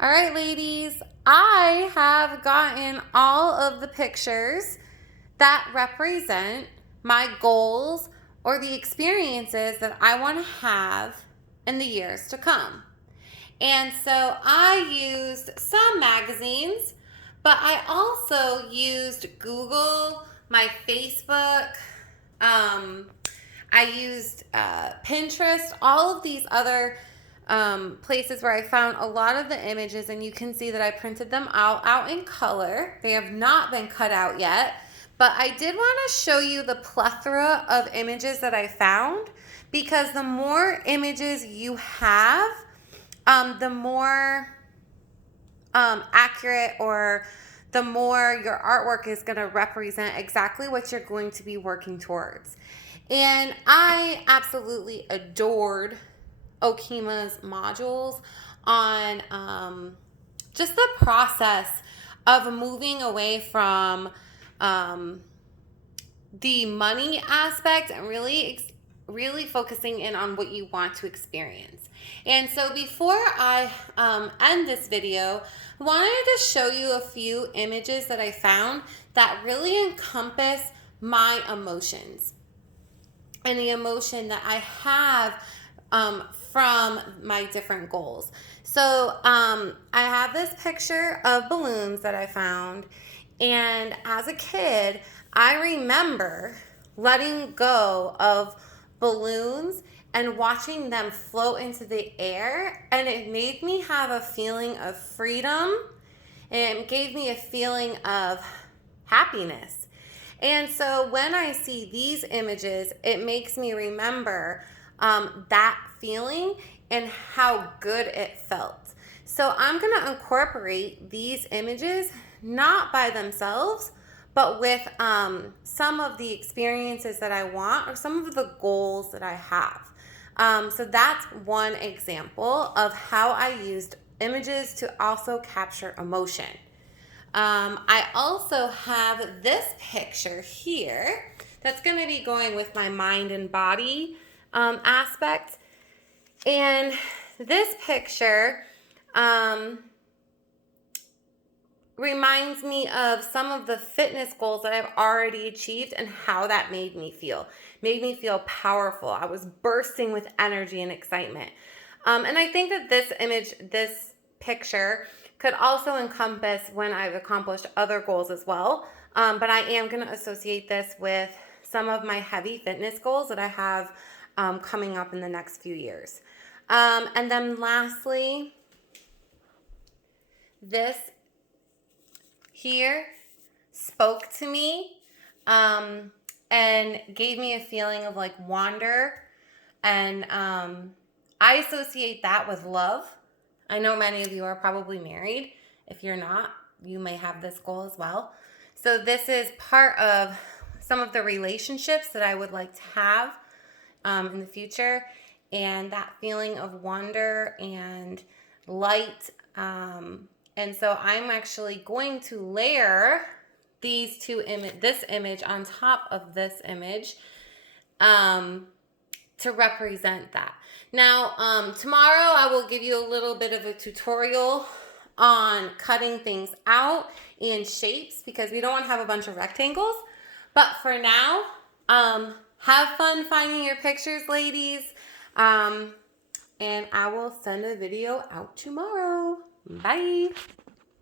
All right, ladies, I have gotten all of the pictures that represent my goals or the experiences that I want to have in the years to come. And so I used some magazines, but I also used Google, my Facebook, um, I used Pinterest, all of these other places where I found a lot of the images, and you can see that I printed them out in color. They have not been cut out yet, but I did want to show you the plethora of images that I found, because the more images you have, the more accurate, or the more your artwork is going to represent exactly what you're going to be working towards. And I absolutely adored Okima's modules on just the process of moving away from the money aspect and really focusing in on what you want to experience. And so before I end this video, I wanted to show you a few images that I found that really encompass my emotions and the emotion that I have from my different goals. So I have this picture of balloons that I found, and as a kid, I remember letting go of balloons and watching them float into the air, and it made me have a feeling of freedom, and it gave me a feeling of happiness. And so when I see these images, it makes me remember that feeling and how good it felt. So I'm going to incorporate these images, not by themselves, but with some of the experiences that I want, or some of the goals that I have. So that's one example of how I used images to also capture emotion. I also have this picture here that's going to be going with my mind and body aspect. And this picture reminds me of some of the fitness goals that I've already achieved and how that made me feel. Made me feel powerful. I was bursting with energy and excitement. And I think that this picture could also encompass when I've accomplished other goals as well. But I am going to associate this with some of my heavy fitness goals that I have coming up in the next few years. And then lastly, this here spoke to me and gave me a feeling of like wonder. And I associate that with love. I know many of you are probably married. If you're not, you may have this goal as well. So this is part of some of the relationships that I would like to have in the future. And that feeling of wonder and light. And so I'm actually going to layer this image on top of this image to represent that. Now, tomorrow I will give you a little bit of a tutorial on cutting things out in shapes, because we don't want to have a bunch of rectangles. But for now, have fun finding your pictures, ladies. And I will send a video out tomorrow. Bye.